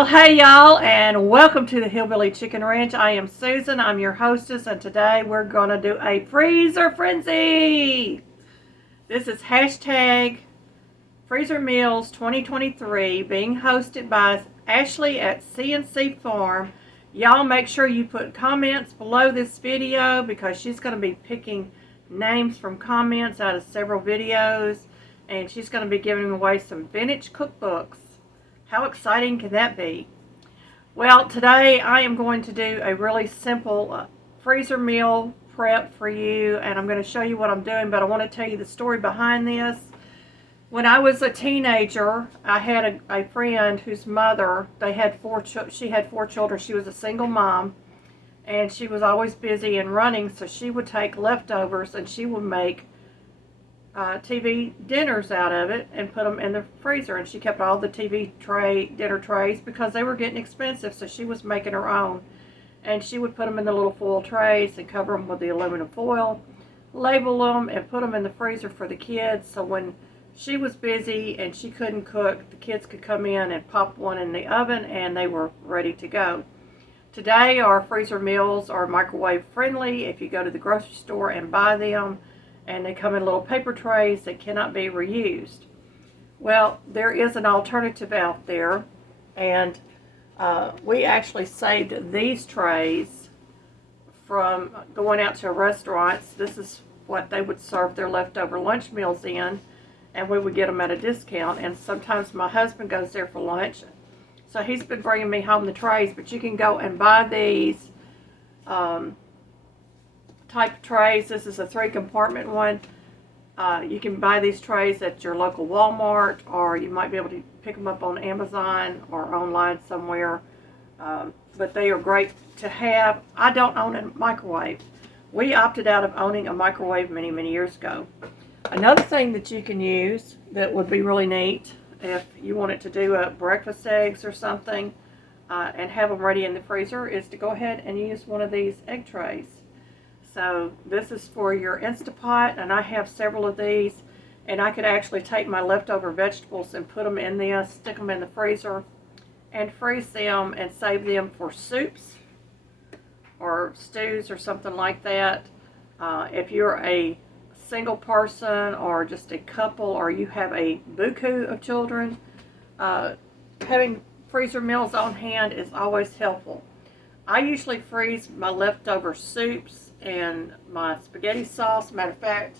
Well, hey y'all, and welcome to the Hillbilly Chicken Ranch. I am Susan, I'm your hostess, and today we're going to do a freezer frenzy. This is hashtag Freezer Meals 2023 being hosted by Ashley at CNC Farm. Y'all make sure you put comments below this video because she's going to be picking names from comments out of several videos, and she's going to be giving away some vintage cookbooks. How exciting can that be? Well, today I am going to do a really simple freezer meal prep for you, and I'm going to show you what I'm doing, but I want to tell you the story behind this. When I was a teenager, I had a friend whose mother, she had four children. She was a single mom, and she was always busy and running, so she would take leftovers and she would make TV dinners out of it and put them in the freezer, and she kept all the dinner trays because they were getting expensive, so she was making her own, and she would put them in the little foil trays and cover them with the aluminum foil, label them, and put them in the freezer for the kids, so when she was busy and she couldn't cook, the kids could come in and pop one in the oven and they were ready to go. Today our freezer meals are microwave friendly if you go to the grocery store and buy them, and they come in little paper trays that cannot be reused. Well, there is an alternative out there, and we actually saved these trays from going out to restaurants. This is what they would serve their leftover lunch meals in, and we would get them at a discount, and sometimes my husband goes there for lunch, so he's been bringing me home the trays, but you can go and buy these type of trays. This is a 3-compartment one. You can buy these trays at your local Walmart, or you might be able to pick them up on Amazon or online somewhere, but they are great to have. I don't own a microwave. We opted out of owning a microwave many years ago. Another thing that you can use that would be really neat if you wanted to do breakfast eggs or something and have them ready in the freezer is to go ahead and use one of these egg trays. So this is for your Instapot, and I have several of these, and I could actually take my leftover vegetables and put them in there, stick them in the freezer, and freeze them and save them for soups or stews or something like that. If you're a single person or just a couple, or you have a buku of children, having freezer meals on hand is always helpful. I usually freeze my leftover soups and my spaghetti sauce. Matter of fact,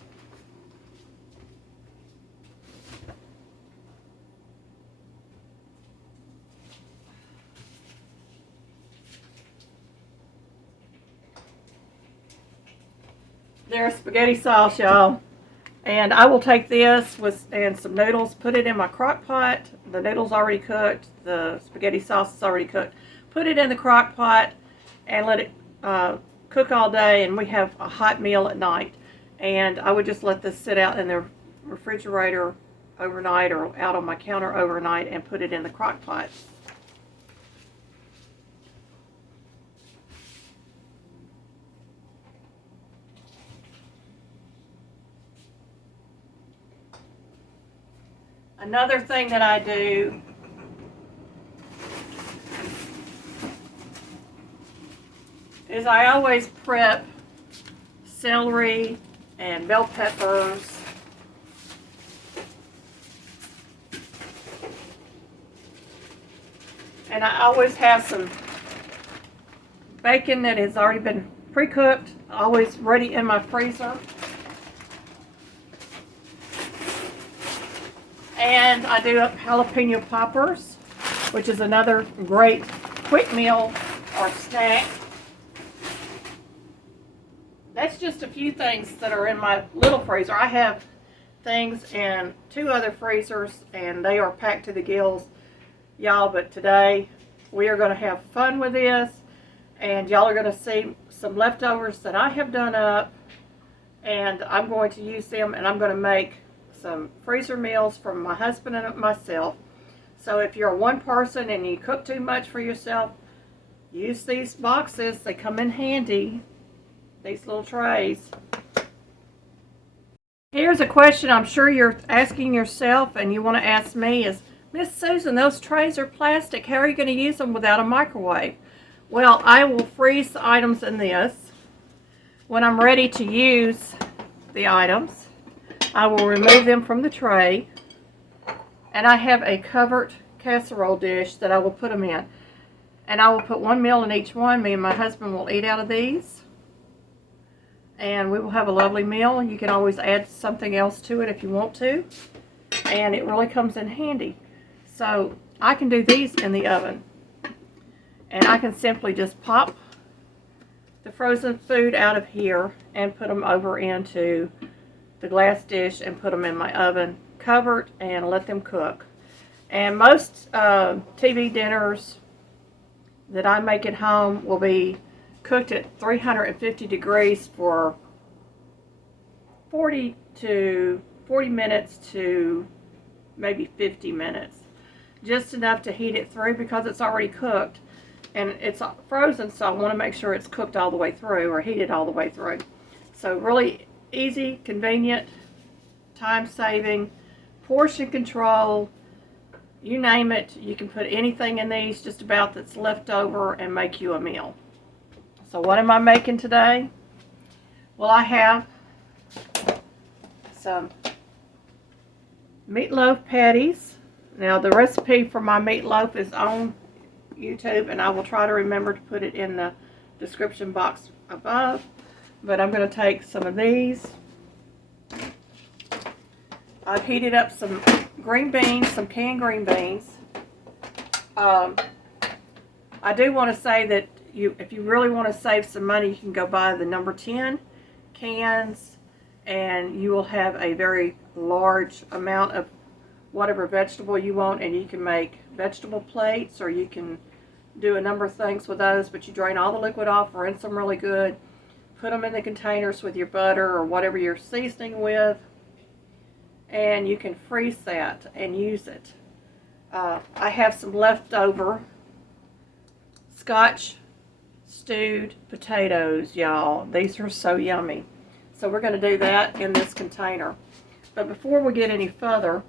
there's spaghetti sauce, y'all. And I will take this and some noodles, put it in my crock pot. The noodles already cooked, the spaghetti sauce is already cooked. Put it in the crock pot and let it cook all day, and we have a hot meal at night. And I would just let this sit out in the refrigerator overnight or out on my counter overnight and put it in the crock pot. Another thing that I do is I always prep celery and bell peppers, and I always have some bacon that has already been pre-cooked, always ready in my freezer. And I do jalapeno poppers, which is another great quick meal or snack. That's just a few things that are in my little freezer. I have things in 2 other freezers, and they are packed to the gills, y'all, but today we are going to have fun with this, and y'all are going to see some leftovers that I have done up, and I'm going to use them, and I'm going to make some freezer meals for my husband and myself. So if you're one person and you cook too much for yourself, use these boxes. They come in handy, these little trays. Here's a question I'm sure you're asking yourself and you want to ask me is, Miss Susan, those trays are plastic. How are you going to use them without a microwave? Well, I will freeze the items in this. When I'm ready to use the items, I will remove them from the tray. And I have a covered casserole dish that I will put them in. And I will put one meal in each one. Me and my husband will eat out of these. And we will have a lovely meal. You can always add something else to it if you want to. And it really comes in handy. So I can do these in the oven. And I can simply just pop the frozen food out of here and put them over into the glass dish and put them in my oven covered and let them cook. And most TV dinners that I make at home will be cooked at 350 degrees for 40 minutes to maybe 50 minutes. Just enough to heat it through because it's already cooked and it's frozen, so I want to make sure it's cooked all the way through or heated all the way through. So really easy, convenient, time-saving, portion control, you name it. You can put anything in these just about that's left over and make you a meal. So what am I making today? Well, I have some meatloaf patties. Now the recipe for my meatloaf is on YouTube, and I will try to remember to put it in the description box above. But I'm going to take some of these. I've heated up some green beans, some canned green beans. I do want to say that if you really want to save some money, you can go buy the number 10 cans, and you will have a very large amount of whatever vegetable you want, and you can make vegetable plates, or you can do a number of things with those. But you drain all the liquid off, rinse them really good, put them in the containers with your butter or whatever you're seasoning with, and you can freeze that and use it. I have some leftover Scotch stewed potatoes, y'all. These are so yummy. So we're going to do that in this container. But before we get any further,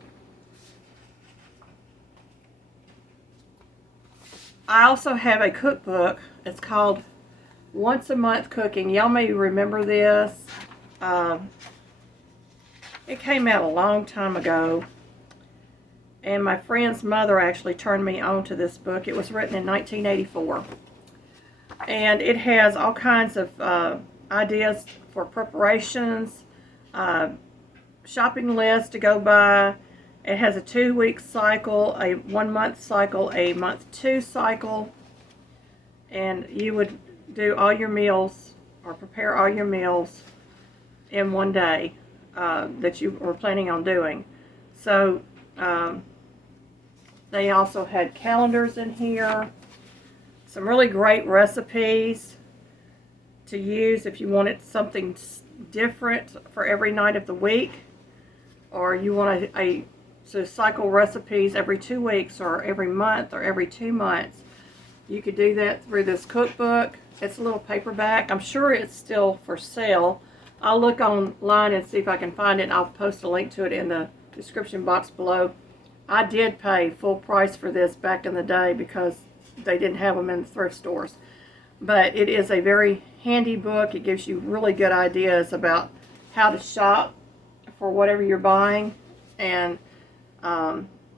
I also have a cookbook. It's called Once a Month Cooking. Y'all may remember this. It came out a long time ago, and my friend's mother actually turned me on to this book. It was written in 1984, and it has all kinds of ideas for preparations, shopping lists to go by. It has a 2-week cycle, a 1-month cycle, a month 2 cycle, and you would do all your meals or prepare all your meals in one day that you were planning on doing. So they also had calendars in here, some really great recipes to use if you wanted something different for every night of the week, or you want to cycle recipes every 2 weeks or every month or every 2 months. You could do that through this cookbook. It's a little paperback. I'm sure it's still for sale. I'll look online and see if I can find it, and I'll post a link to it in the description box below. I did pay full price for this back in the day because they didn't have them in the thrift stores. But it is a very handy book. It gives you really good ideas about how to shop for whatever you're buying, and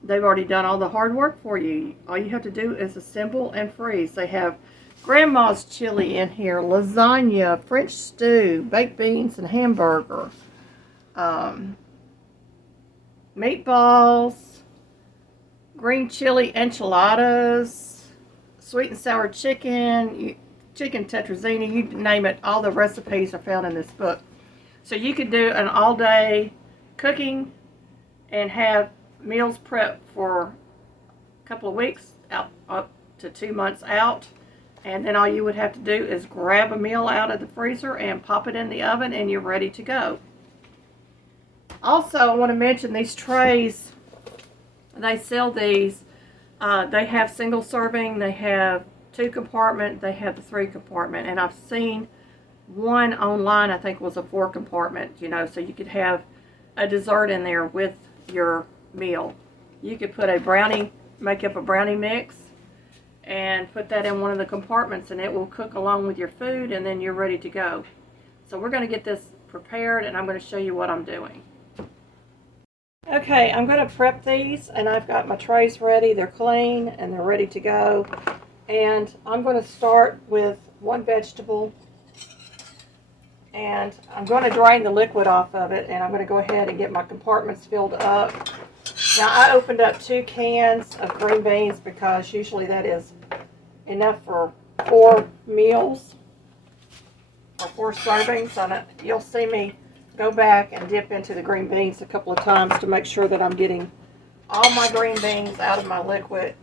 they've already done all the hard work for you. All you have to do is assemble and freeze. They have grandma's chili in here, lasagna, French stew, baked beans and hamburger, meatballs, green chili enchiladas, sweet and sour chicken, chicken tetrazzini, you name it. All the recipes are found in this book. So you could do an all-day cooking and have meals prepped for a couple of weeks, up to 2 months out. And then all you would have to do is grab a meal out of the freezer and pop it in the oven, and you're ready to go. Also, I want to mention these trays. They sell these. They have single serving, they have 2 compartment, they have the 3 compartment, and I've seen one online, I think was a 4 compartment, so you could have a dessert in there with your meal. You could put a brownie, make up a brownie mix, and put that in one of the compartments, and it will cook along with your food, and then you're ready to go. So we're going to get this prepared, and I'm going to show you what I'm doing. Okay, I'm going to prep these, and I've got my trays ready. They're clean and they're ready to go. And I'm going to start with one vegetable, and I'm going to drain the liquid off of it, and I'm going to go ahead and get my compartments filled up. Now, I opened up 2 cans of green beans because usually that is enough for 4 meals or 4 servings. And you'll see me go back and dip into the green beans a couple of times to make sure that I'm getting all my green beans out of my liquid.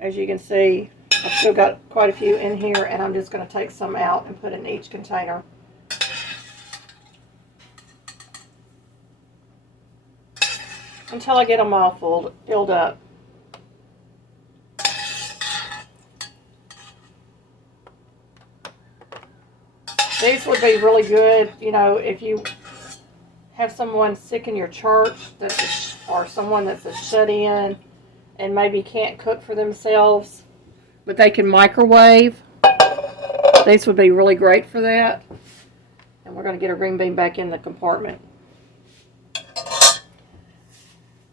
As you can see, I've still got quite a few in here, and I'm just going to take some out and put in each container. Until I get them all filled up. These would be really good, you know, if you have someone sick in your church or someone that's a shut-in and maybe can't cook for themselves, but they can microwave. These would be really great for that. And we're going to get a green bean back in the compartment.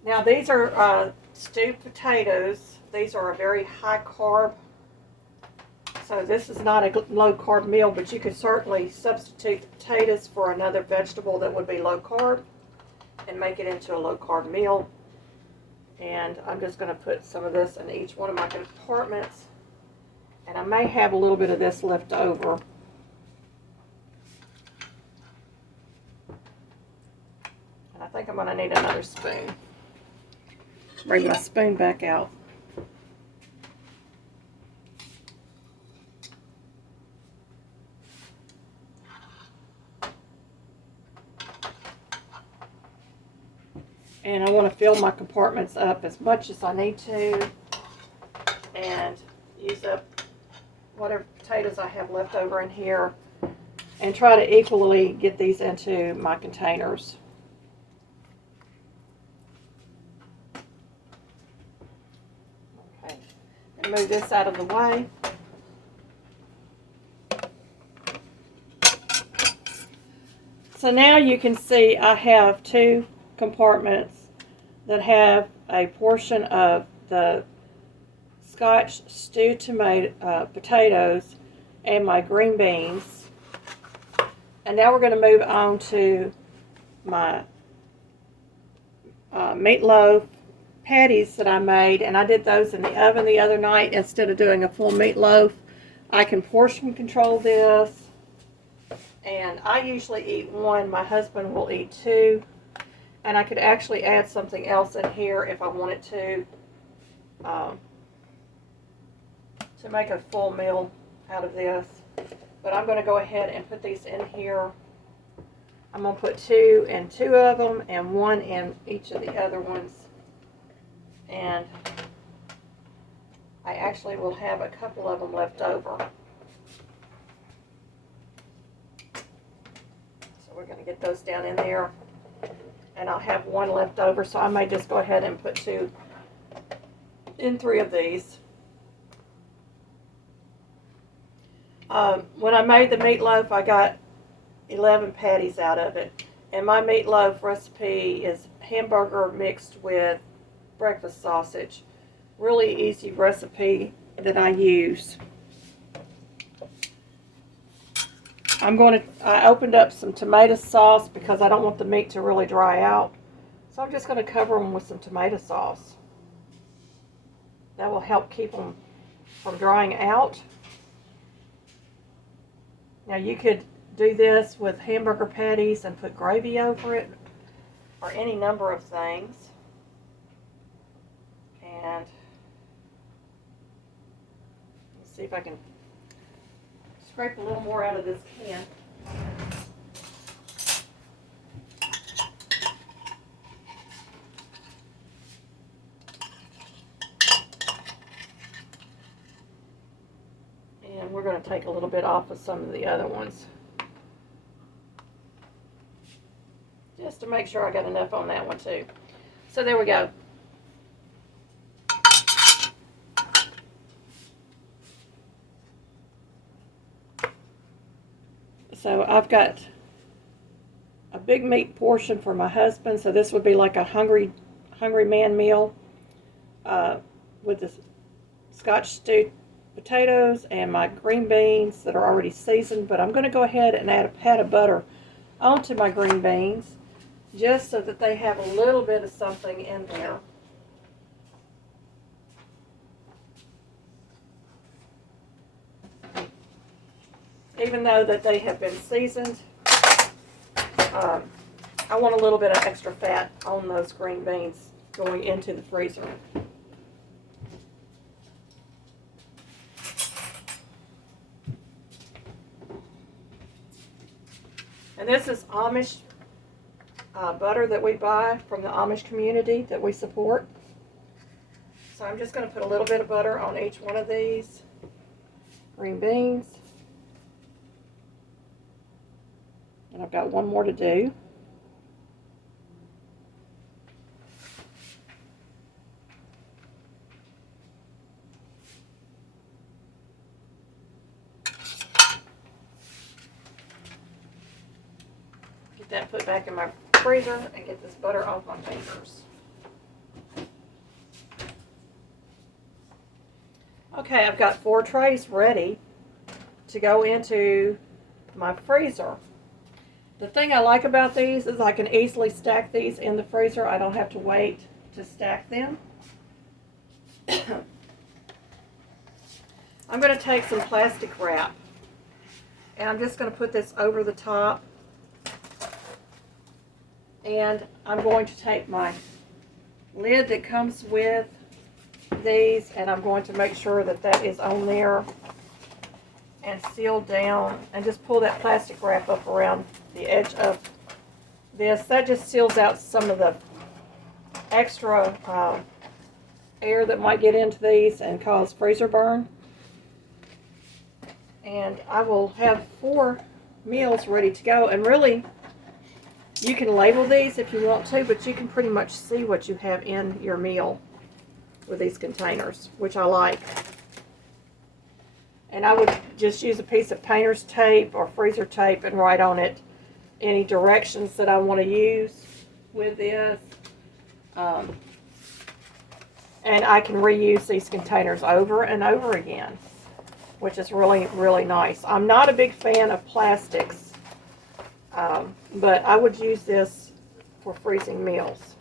Now these are stewed potatoes. These are a very high carb. So this is not a low carb meal, but you could certainly substitute potatoes for another vegetable that would be low carb and make it into a low carb meal. And I'm just going to put some of this in each one of my compartments. And I may have a little bit of this left over. And I think I'm going to need another spoon. Bring my spoon back out. And I want to fill my compartments up as much as I need to and use up whatever potatoes I have left over in here and try to equally get these into my containers. Okay, and move this out of the way. So now you can see I have 2 compartments that have a portion of the Scotch stewed potatoes and my green beans. And now we're going to move on to my meatloaf patties that I made, and I did those in the oven the other night. Instead of doing a full meatloaf, I can portion control this, and I usually eat 1. My husband will eat 2. And I could actually add something else in here if I wanted to make a full meal out of this. But I'm going to go ahead and put these in here. I'm going to put 2 in 2 of them and 1 in each of the other ones. And I actually will have a couple of them left over. So we're going to get those down in there. And I'll have 1 left over, so I may just go ahead and put 2 in 3 of these. When I made the meatloaf, I got 11 patties out of it. And my meatloaf recipe is hamburger mixed with breakfast sausage. Really easy recipe that I use. I opened up some tomato sauce because I don't want the meat to really dry out. So I'm just going to cover them with some tomato sauce. That will help keep them from drying out. Now you could do this with hamburger patties and put gravy over it, or any number of things. And let's see if I can scrape a little more out of this can. And we're going to take a little bit off of some of the other ones. to make sure I got enough on that one too. So there we go. So I've got a big meat portion for my husband. So this would be like a hungry man meal with the Scotch stewed potatoes and my green beans that are already seasoned. But I'm going to go ahead and add a pat of butter onto my green beans just so that they have a little bit of something in there. Even though that they have been seasoned, I want a little bit of extra fat on those green beans going into the freezer. And this is Amish butter that we buy from the Amish community that we support. So I'm just going to put a little bit of butter on each one of these green beans. And I've got one more to do. Get that put back in my freezer and get this butter off my fingers. Okay, I've got 4 trays ready to go into my freezer. The thing I like about these is I can easily stack these in the freezer. I don't have to wait to stack them. I'm going to take some plastic wrap and I'm just going to put this over the top, and I'm going to take my lid that comes with these and I'm going to make sure that that is on there and sealed down, and just pull that plastic wrap up around the edge of this. That just seals out some of the extra air that might get into these and cause freezer burn. And I will have 4 meals ready to go. And really, you can label these if you want to, but you can pretty much see what you have in your meal with these containers, which I like. And I would just use a piece of painter's tape or freezer tape and write on it any directions that I want to use with this. And I can reuse these containers over and over again, which is really, really nice. I'm not a big fan of plastics, but I would use this for freezing meals.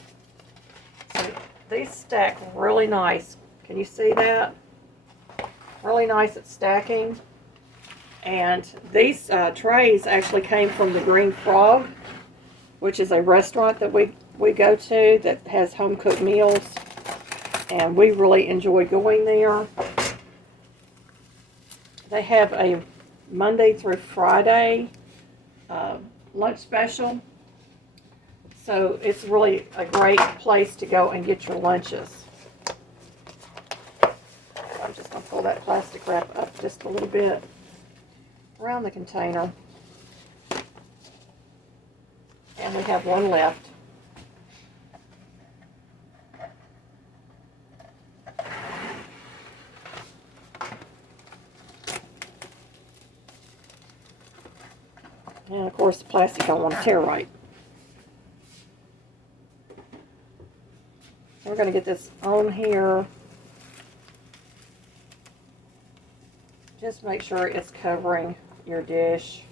So these stack really nice. Can you see that? Really nice at stacking. And these trays actually came from the Green Frog, which is a restaurant that we go to that has home cooked meals, and we really enjoy going there. They have a Monday through Friday lunch special, so it's really a great place to go and get your lunches. I'm just going to pull that plastic wrap up just a little bit around the container. And we have one left. And of course the plastic don't want to tear right. So we're going to get this on here. Just make sure it's covering your dish.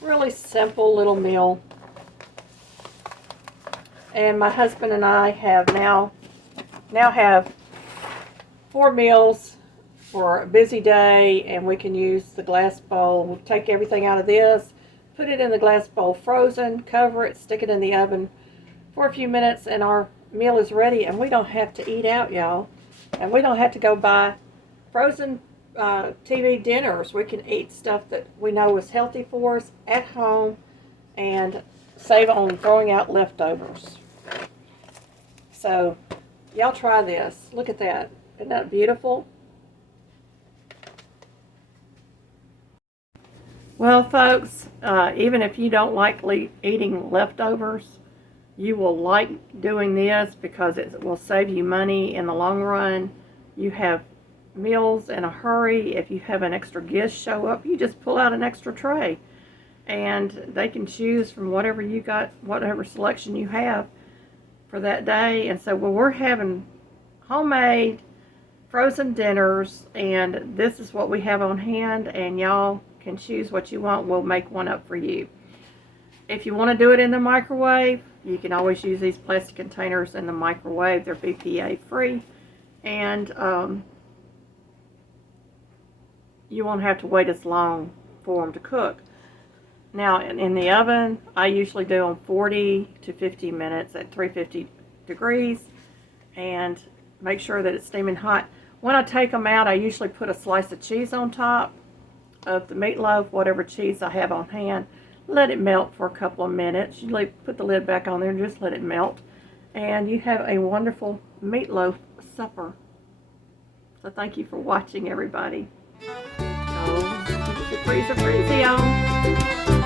Really simple little meal. And my husband and I have now have 4 meals for a busy day, and we can use the glass bowl. We'll take everything out of this, put it in the glass bowl frozen, cover it, stick it in the oven for a few minutes, and our meal is ready. And we don't have to eat out, y'all. And we don't have to go buy frozen TV dinners. We can eat stuff that we know is healthy for us at home and save on throwing out leftovers. So y'all try this. Look at that. Isn't that beautiful? Well, folks, even if you don't like eating leftovers, you will like doing this because it will save you money in the long run. You have meals in a hurry. If you have an extra guest show up, you just pull out an extra tray and they can choose from whatever you got, whatever selection you have for that day. And so, well, we're having homemade frozen dinners, and this is what we have on hand, and y'all can choose what you want. We'll make one up for you. If you want to do it in the microwave, you can always use these plastic containers in the microwave. They're BPA free, and you won't have to wait as long for them to cook. Now, in the oven, I usually do them 40 to 50 minutes at 350 degrees, and make sure that it's steaming hot. When I take them out, I usually put a slice of cheese on top of the meatloaf, whatever cheese I have on hand. Let it melt for a couple of minutes. You put the lid back on there and just let it melt. And you have a wonderful meatloaf supper. So thank you for watching, everybody. So keep the freezer frenzy on.